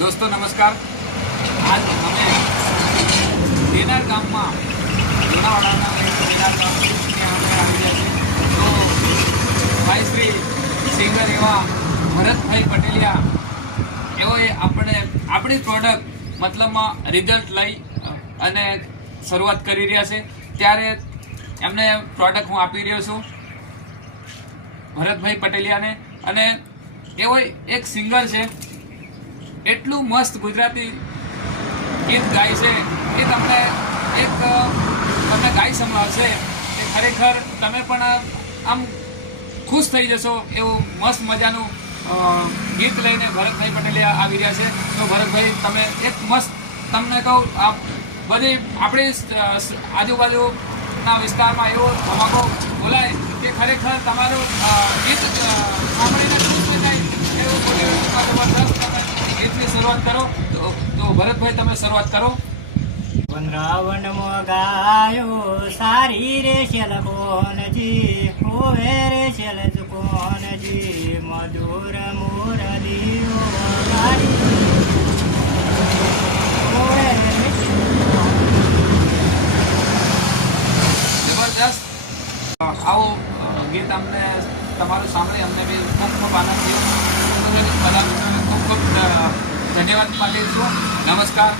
दोस्तों नमस्कार। आज અમે દેનાર ગામમાં લુણાવાડાના દેનાર ગામથી ત્યાં અમે આવી ગયા છીએ। તો ભાઈ શ્રી સિંગર એવા ભરતભાઈ પટેલિયા એઓએ આપણી પ્રોડક્ટ મતલબમાં રિઝલ્ટ લઈ અને શરૂઆત કરી રહ્યા છે, ત્યારે એમને પ્રોડક્ટ હું આપી રહ્યો છું ભરતભાઈ પટેલિયાને। અને એવો એક સિંગર છે, એટલું મસ્ત ગુજરાતી ગીત ગાય છે એ તમને ગાઈ સંભળાવશે કે ખરેખર તમે પણ આમ ખુશ થઈ જશો। એવું મસ્ત મજાનું ગીત લઈને ભરતભાઈ પટેલિયા આવી રહ્યા છે। તો ભરતભાઈ, તમે એક મસ્ત, તમને કહું, આ બધી આપણી આજુબાજુના વિસ્તારમાં એવો ધમાકો બોલાય કે ખરેખર તમારું ગીત સાંભળીને ખુશ થઈ જાય એવું જબરદસ્ત તમે ગીતની શરૂઆત કરો। તો ભરતભાઈ, તમે શરૂઆત કરો। વનરાવનમાં ગાયો સારી રે શેલ કોનજી, હોવે રે શેલ કોનજી, મધુર મોર દીવો ગારી હોવે રે જબરદસ્ત આવું ગીત અમને તમારું સાંભળી અમને બી ખૂબ ખૂબ આનંદ થયો। બધા મિત્રોને ખૂબ ખૂબ ધન્યવાદ પાઠવું છું। નમસ્કાર।